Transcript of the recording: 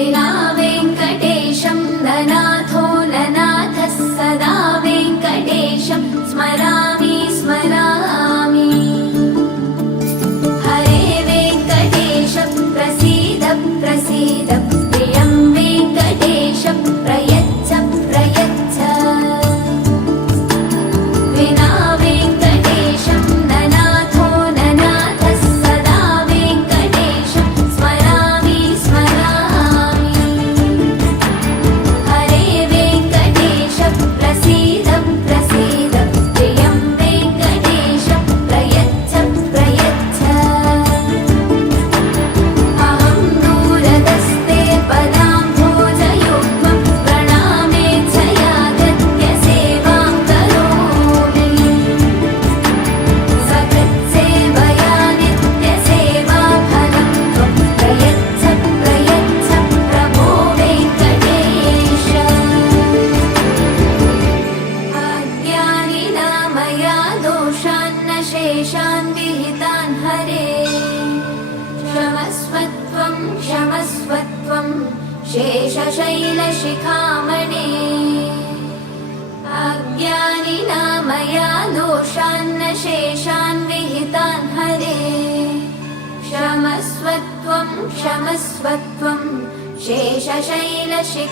विना वेङ्कटेशं ननाथो ननाथः सदा वेङ्कटेशं स्मरामि स्मरामि। हरे वेङ्कटेश प्रसीद प्रसीद प्रियं वेङ्कटेश प्रयच्छ प्रयच्छ। विना वेङ्कटेशं ननाथो ननाथः सदा वेङ्कटेशं स्मरामि स्मरामि। हरे वेङ्कटेश प्रसीद प्रसीद प्रियं वेङ्कटेश प्रयच्छ प्रयच्छ। अहं दूरदस्ते पदाम्भोजयुग्मं प्रणामेच्छयागत्य सेवां करोमि। सकृत्सेवया नित्यसेवाफलं त्वं प्रयच्छ प्रयच्छ प्रभो वेङ्कटेश। अज्ञानिना मया दोषान्न शेषान् विहितान् हरे क्षमस्वत्वं क्षमस्वत्वं शेषशैलशिखामणे। अज्ञानिना मया दोषान्न शेषान् विहितान् हरे क्षमस्वत्वं क्षमस्वत्वं शेषशैलशिखामणे।